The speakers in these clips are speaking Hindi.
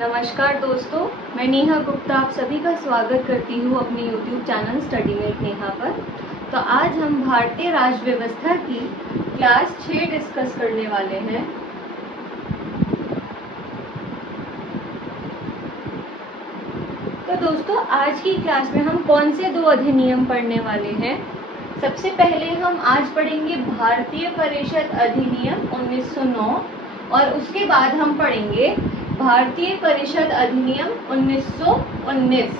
नमस्कार दोस्तों, मैं नेहा गुप्ता आप सभी का स्वागत करती हूँ अपने YouTube channel study with Neha पर। तो आज हम भारतीय राज्य व्यवस्था की क्लास 6 डिस्कस करने वाले हैं। तो दोस्तों, आज की क्लास में हम कौन से दो अधिनियम पढ़ने वाले हैं। सबसे पहले हम आज पढ़ेंगे भारतीय परिषद अधिनियम 1909 और उसके बाद हम पढ़ेंगे भारतीय परिषद अधिनियम 1919।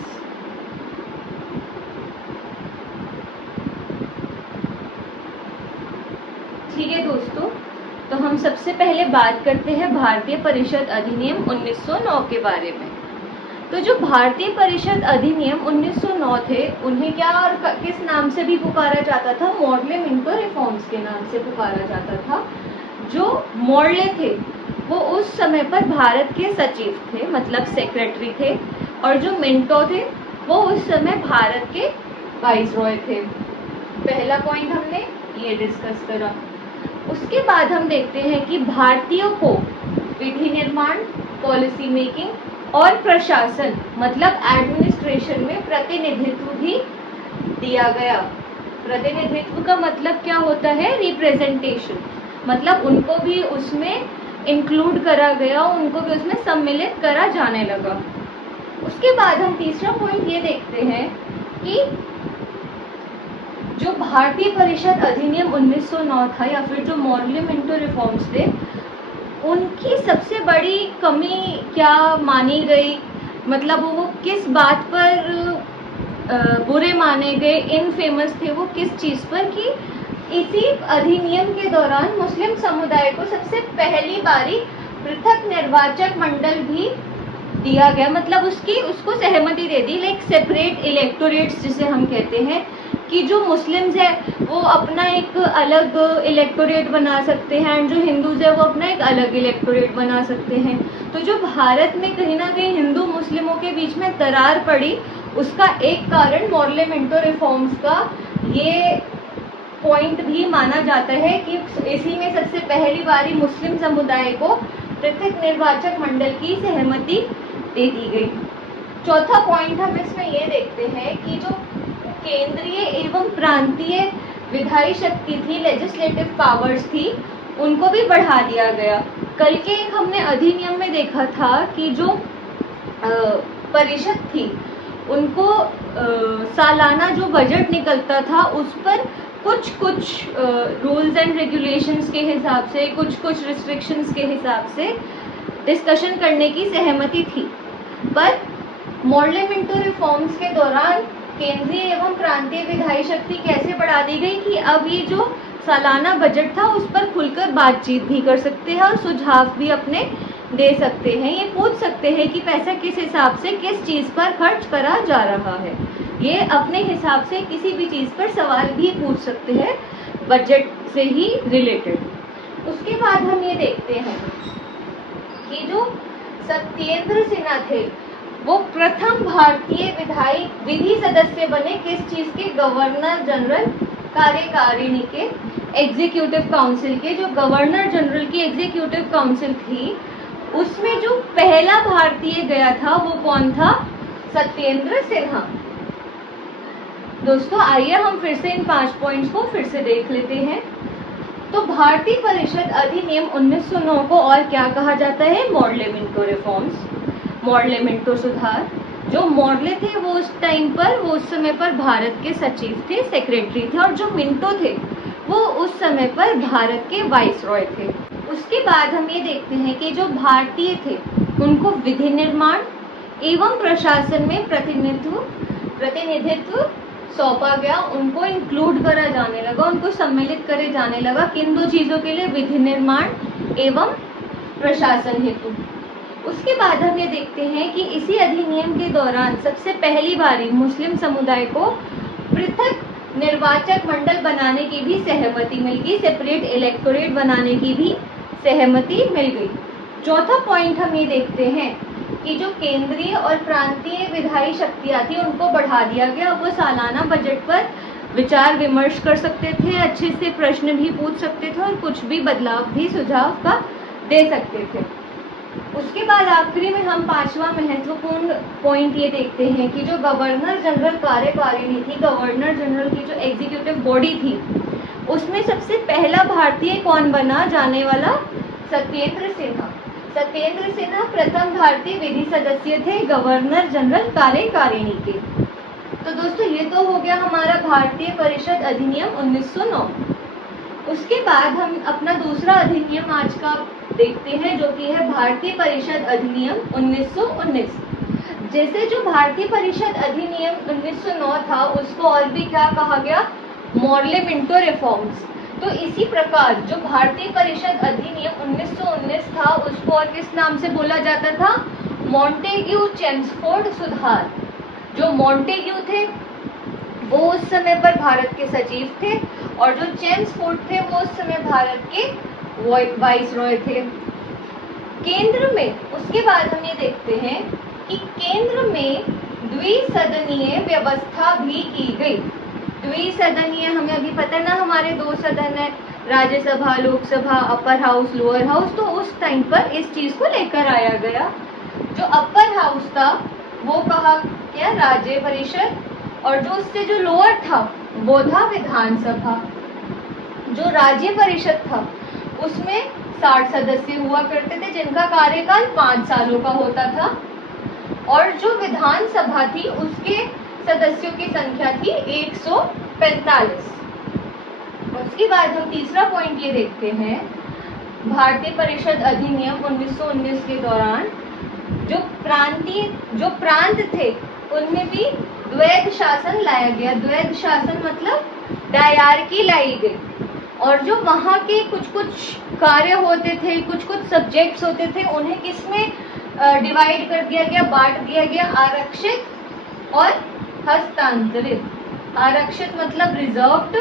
ठीक है दोस्तों, तो हम सबसे पहले बात करते हैं भारतीय परिषद अधिनियम 1909 के बारे में। तो जो भारतीय परिषद अधिनियम 1909 थे, उन्हें क्या और किस नाम से भी पुकारा जाता था? मॉडले मिंटो रिफॉर्म्स के नाम से पुकारा जाता था। जो मॉडले थे वो उस समय पर भारत के सचिव थे, मतलब सेक्रेटरी थे, और जो मिंटो थे वो उस समय भारत के वाइसरॉय थे। पहला पॉइंट हमने ये डिस्कस करा। उसके बाद हम देखते हैं कि भारतीयों को विधि निर्माण, पॉलिसी मेकिंग और प्रशासन मतलब एडमिनिस्ट्रेशन में प्रतिनिधित्व भी दिया गया। प्रतिनिधित्व का मतलब क्या होता है? रिप्रेजेंटेशन, मतलब उनको भी उसमें इंक्लूड करा गया, उनको भी उसमें सम्मिलित करा जाने लगा। उसके बाद हम तीसरा पॉइंट ये देखते हैं कि जो भारतीय परिषद अधिनियम 1909 था या फिर जो मॉडले मिंटो रिफॉर्म्स थे, उनकी सबसे बड़ी कमी क्या मानी गई, मतलब वो किस बात पर बुरे माने गए, इनफेमस थे वो किस चीज़ पर, कि इसी अधिनियम के दौरान मुस्लिम समुदाय को सबसे पहली बारी पृथक निर्वाचक मंडल भी दिया गया, मतलब उसको सहमति दे दी, लाइक सेपरेट इलेक्टोरेट्स जिसे हम कहते हैं, कि जो मुस्लिम्स है वो अपना एक अलग इलेक्टोरेट बना सकते हैं एंड जो हिंदूज है वो अपना एक अलग इलेक्टोरेट बना सकते हैं। तो जो भारत में कहीं ना कहीं हिंदू मुस्लिमों के बीच में दरार पड़ी, उसका एक कारण मॉडले मिंटो रिफॉर्म्स का ये पॉइंट भी माना जाता है कि इसी में सबसे पहली बारी मुस्लिम समुदाय को पृथक निर्वाचक मंडल की सहमति दे दी गई। चौथा पॉइंट हम इसमें ये देखते हैं कि जो केंद्रीय एवं प्रांतीय विधायी शक्ति थी, लेजिस्लेटिव पावर्स थी, उनको भी बढ़ा दिया गया। कल के एक हमने अधिनियम में देखा था कि जो परिषद थी उनको सालाना जो बजट निकलता था उस पर कुछ रूल्स एंड रेगुलेशंस के हिसाब से, कुछ रिस्ट्रिक्शंस के हिसाब से डिस्कशन करने की सहमति थी। पर मॉडले मिंटो रिफॉर्म्स के दौरान केंद्रीय एवं प्रांतीय विधायी शक्ति कैसे बढ़ा दी गई कि अब ये जो सालाना बजट था उस पर खुलकर बातचीत भी कर सकते हैं और सुझाव भी अपने दे सकते हैं। ये पूछ सकते हैं कि पैसा किस हिसाब से किस चीज़ पर खर्च करा जा रहा है। ये अपने हिसाब से किसी भी चीज़ पर सवाल भी पूछ सकते हैं बजट से ही रिलेटेड। उसके बाद हम ये देखते हैं कि जो सत्येंद्र सिन्हा थे वो प्रथम भारतीय विधायी विधि सदस्य बने, किस चीज़ के? गवर्नर जनरल कार्यकारिणी के, एग्जीक्यूटिव काउंसिल के। जो गवर्नर जनरल की एग्जीक्यूटिव काउंसिल थी उसमें जो पहला भारतीय गया था वो कौन था? सत्येंद्र सिन्हा। दोस्तों आइए हम फिर से इन 5 पॉइंट्स को फिर से देख लेते हैं। तो भारतीय परिषद अधिनियम 1909 को और क्या कहा जाता है? Morley Minto reforms, Morley Minto सुधार। जो मॉडले थे वो उस टाइम पर, वो उस समय पर भारत के सचिव थे, सेक्रेटरी थे, और जो मिंटो थे वो उस समय पर भारत के वाइसरॉय थे। उसके बाद हम ये देखते हैं कि जो भारतीय थे उनको विधि निर्माण एवं प्रशासन में प्रतिनिधित्व सौंपा गया, उनको इंक्लूड करा जाने लगा, उनको सम्मिलित करे जाने लगा। किन दो चीज़ों के लिए? विधि निर्माण एवं प्रशासन हेतु। उसके बाद हम ये देखते हैं कि इसी अधिनियम के दौरान सबसे पहली बारी मुस्लिम समुदाय को पृथक निर्वाचक मंडल बनाने की भी सहमति मिल गई, सेपरेट इलेक्टोरेट बनाने की भी सहमति मिल गई। चौथा पॉइंट हम ये देखते हैं कि जो केंद्रीय और प्रांतीय विधायी शक्तियाँ थी उनको बढ़ा दिया गया। वो सालाना बजट पर विचार विमर्श कर सकते थे, अच्छे से प्रश्न भी पूछ सकते थे और कुछ भी बदलाव भी सुझाव का दे सकते थे। उसके बाद आखिरी में हम पांचवा महत्वपूर्ण पॉइंट ये देखते हैं कि जो गवर्नर जनरल कार्यकारिणी थी, गवर्नर जनरल की जो एग्जीक्यूटिव बॉडी थी, उसमें सबसे पहला भारतीय कौन बना जाने वाला? सत्येंद्र सिन्हा। सत्येंद्र सिन्हा प्रथम भारतीय विधि सदस्य थे गवर्नर जनरल कार्यकारिणी के। तो दोस्तों ये तो हो गया हमारा भारतीय परिषद अधिनियम 1909। उसके बाद हम अपना दूसरा अधिनियम आज का देखते हैं, जो कि है भारतीय परिषद अधिनियम 1919। जैसे जो भारतीय परिषद अधिनियम 1909 था, उसको और भी क्या कहा गया? Morley Minto reforms. तो इसी प्रकार जो भारतीय परिषद अधिनियम 1919 था, उसको और किस नाम से बोला जाता था? मॉन्टेग्यू चेम्सफोर्ड सुधार। जो मॉन्टेग्यू थे वो उस समय पर भारत के सचिव थे, और जो चेम्सफोर्ड थे वो उस समय भारत के वाइसरॉय थे। केंद्र में उसके बाद हम ये देखते हैं कि केंद्र में द्विसदनीय व्यवस्था भी की गई। द्विसदनीय हमें अभी पता है ना, हमारे दो सदन है, Rajya Sabha, Lok Sabha, upper house, lower house. तो उस टाइम पर इस चीज को लेकर आया गया। जो अपर हाउस था वो कहा क्या? राज्य परिषद, और जो उससे जो लोअर था वो था विधानसभा। जो राज्य परिषद था उसमें 60 सदस्य हुआ करते थे, जिनका कार्यकाल 5 सालों का होता था, और जो विधानसभा थी उसके सदस्यों की संख्या थी 145। उसके बाद हम तीसरा पॉइंट ये देखते हैं, भारतीय परिषद अधिनियम 1919 के दौरान जो प्रांत थे उनमें भी द्वैध शासन लाया गया। द्वैध शासन मतलब डायरकी लाई गई, और जो वहाँ के कुछ कार्य होते थे, कुछ सब्जेक्ट्स होते थे, उन्हें किसमें डिवाइड कर दिया गया, बांट दिया गया? आरक्षित और हस्तांतरित। आरक्षित मतलब रिजर्व्ड,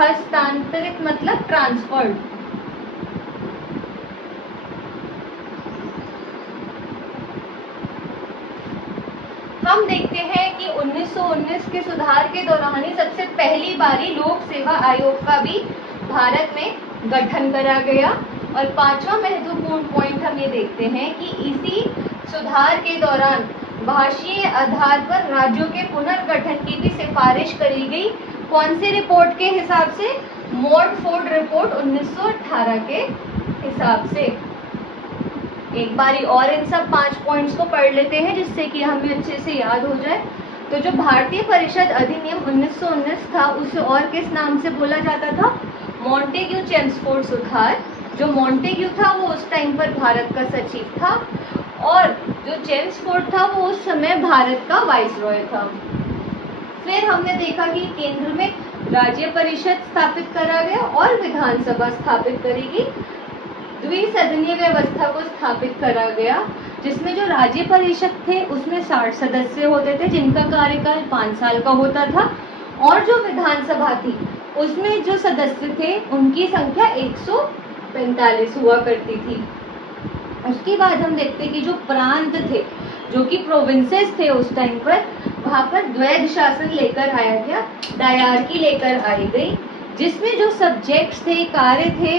हस्तांतरित मतलब ट्रांसफर्ड। हम देखते हैं कि 1919 के सुधार के दौरान ही सबसे पहली बारी लोक सेवा आयोग का भी भारत में गठन करा गया। और पांचवा महत्वपूर्ण पॉइंट हम ये देखते हैं कि इसी सुधार के दौरान भाषीय आधार पर राज्यों के पुनर्गठन की भी सिफारिश करी गई। कौन से रिपोर्ट के हिसाब से? मोडफोर्ड रिपोर्ट 1918 के हिसाब से। एक बारी और इन सब 5 पॉइंट्स को पढ़ लेते हैं, जिससे कि हमें अच्छे से याद हो जाए। तो जो भारतीय परिषद अधिनियम 1919 था, उसे और किस नाम से बोला जाता था? मॉन्टेग्यू चेम्सफोर्ड सुधार। जो मॉन्टेग्यू था वो उस टाइम पर भारत का सचिव था, और जो चेम्सफोर्ड था वो उस समय भारत का वाइसरॉय था। फिर हमने देखा कि केंद्र में राज्य परिषद स्थापित करा गया और विधानसभा स्थापित करी गई। द्विसदनीय व्यवस्था को स्थापित करा गया, जिसमें जो राज्य परिषद थे उसमें 60 सदस्य होते थे, जिनका कार्यकाल 5 साल का होता था, और जो विधानसभा थी उसमें जो सदस्य थे उनकी संख्या 145 हुआ करती थी। उसके बाद हम देखते हैं कि जो प्रांत थे, जो कि प्रोविंसेस थे उस टाइम पर, वहाँ पर द्वैध शासन लेकर आया गया, डायरकी लेकर आई गई, जिसमें जो सब्जेक्ट्स थे, कार्य थे,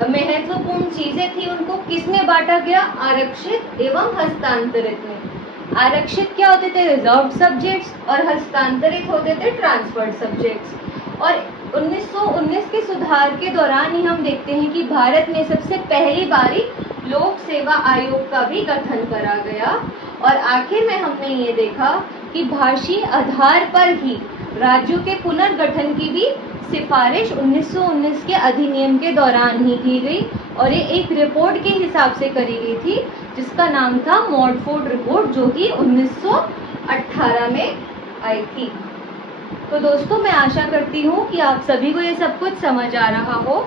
महत्वपूर्ण चीजें थी, उनको किसमें बांटा गया? आरक्षित एवं हस्तांतरित में। आरक्षित क्या होते थे? रिजर्व्ड सब्जेक्ट्स, और हस्तांतरित होते थे ट्रांसफर्ड सब्जेक्ट्स। और 1919 के सुधार के दौरान ही हम देखते हैं कि भारत में सबसे पहली बारी लोक सेवा आयोग का भी गठन करा गया। और आखिर में हमने ये देखा कि भाषीय आधार पर ही राज्यों के पुनर्गठन की भी सिफारिश 1919 के अधिनियम के दौरान ही की गई, और ये एक रिपोर्ट के हिसाब से करी गई थी, जिसका नाम था मोडफोर्ड रिपोर्ट, जो कि 1918 में आई थी। तो दोस्तों, मैं आशा करती हूँ कि आप सभी को ये सब कुछ समझ आ रहा हो,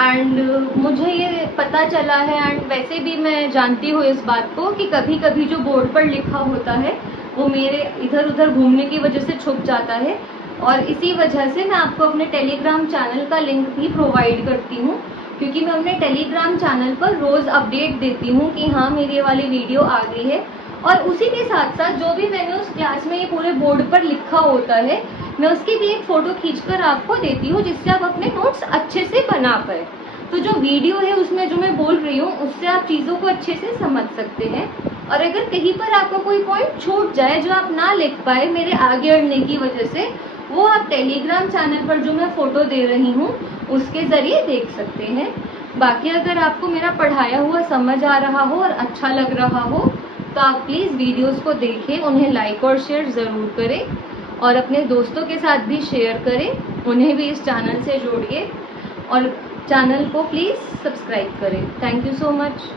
एंड मुझे ये पता चला है, एंड वैसे भी मैं जानती हूँ इस बात को कि कभी कभी जो बोर्ड पर लिखा होता है वो मेरे इधर उधर घूमने की वजह से छुप जाता है, और इसी वजह से मैं आपको अपने टेलीग्राम चैनल का लिंक भी प्रोवाइड करती हूँ, क्योंकि मैं अपने टेलीग्राम चैनल पर रोज़ अपडेट देती हूँ कि हाँ मेरी ये वाली वीडियो आ गई है। और उसी के साथ साथ जो भी मैंने उस क्लास में ये पूरे बोर्ड पर लिखा होता है, मैं उसकी भी एक फ़ोटो खींचकर आपको देती हूँ, जिससे आप अपने नोट्स अच्छे से बना पाए। तो जो वीडियो है उसमें जो मैं बोल रही हूँ उससे आप चीज़ों को अच्छे से समझ सकते हैं। और अगर कहीं पर आपका कोई पॉइंट छूट जाए जो आप ना लिख पाए मेरे आगे बढ़ने की वजह से, वो आप टेलीग्राम चैनल पर जो मैं फ़ोटो दे रही हूँ उसके ज़रिए देख सकते हैं। बाकी अगर आपको मेरा पढ़ाया हुआ समझ आ रहा हो और अच्छा लग रहा हो तो आप प्लीज़ वीडियोस को देखें, उन्हें लाइक और शेयर ज़रूर करें और अपने दोस्तों के साथ भी शेयर करें, उन्हें भी इस चैनल से जोड़िए और चैनल को प्लीज़ सब्सक्राइब करें। Thank you so much.